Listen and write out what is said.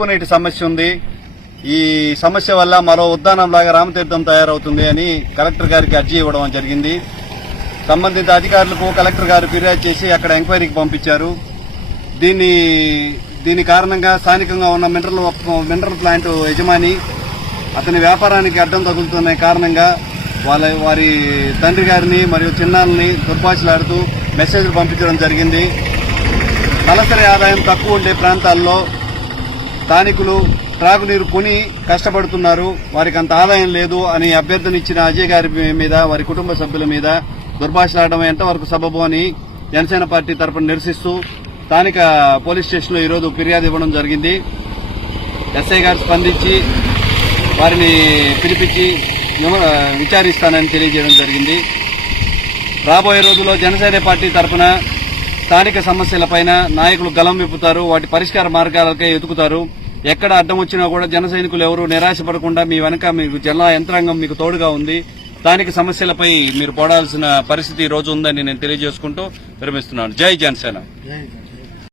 ముప్పు నీటి సమస్య ఉంది. ఈ సమస్య వల్ల మరో ఉద్యానంలాగా రామతీర్థం తయారవుతుంది అని కలెక్టర్ గారికి అర్జీ ఇవ్వడం జరిగింది. సంబంధిత అధికారులకు కలెక్టర్ గారు ఫిర్యాదు చేసి అక్కడ ఎంక్వైరీకి పంపించారు. దీని కారణంగా స్థానికంగా ఉన్న మినరల్ ప్లాంట్ యజమాని అతని వ్యాపారానికి అడ్డం తగులుతున్న కారణంగా వారి తండ్రి గారిని మరియు చిన్నారుల్ని దుర్భాషలాడుతూ మెసేజ్లు పంపించడం జరిగింది. తలసరి ఆదాయం తక్కువ ఉండే ప్రాంతాల్లో స్థానికులు త్రాగునీరు కొని కష్టపడుతున్నారు, వారికి అంత ఆదాయం లేదు అని అభ్యర్థన ఇచ్చిన అజయ్ గారి మీద, వారి కుటుంబ సభ్యుల మీద దుర్భాషలాడడం ఎంతవరకు సబబు అని జనసేన పార్టీ తరఫున నిరసిస్తూ స్థానిక పోలీస్ స్టేషన్లో ఈరోజు ఫిర్యాదు ఇవ్వడం జరిగింది. ఎస్ఐ గారు స్పందించి వారిని పిలిపించి విచారిస్తానని తెలియజేయడం జరిగింది. రాబోయే రోజుల్లో జనసేన పార్టీ తరఫున స్థానిక సమస్యలపైన నాయకులు గలం విప్పుతారు, వాటి పరిష్కార మార్గాలకే ఎదుగుతారు. ఎక్కడ అడ్డం వచ్చినా కూడా జన సైనికులు ఎవరు నిరాశపడకుండా మీ వెనక మీకు జిల్లా యంత్రాంగం మీకు తోడుగా ఉంది. స్థానిక సమస్యలపై మీరు పోరాడాల్సిన పరిస్థితి ఈ రోజు ఉందని నేను తెలియజేసుకుంటూ విరమిస్తున్నాను. జై జనసేన.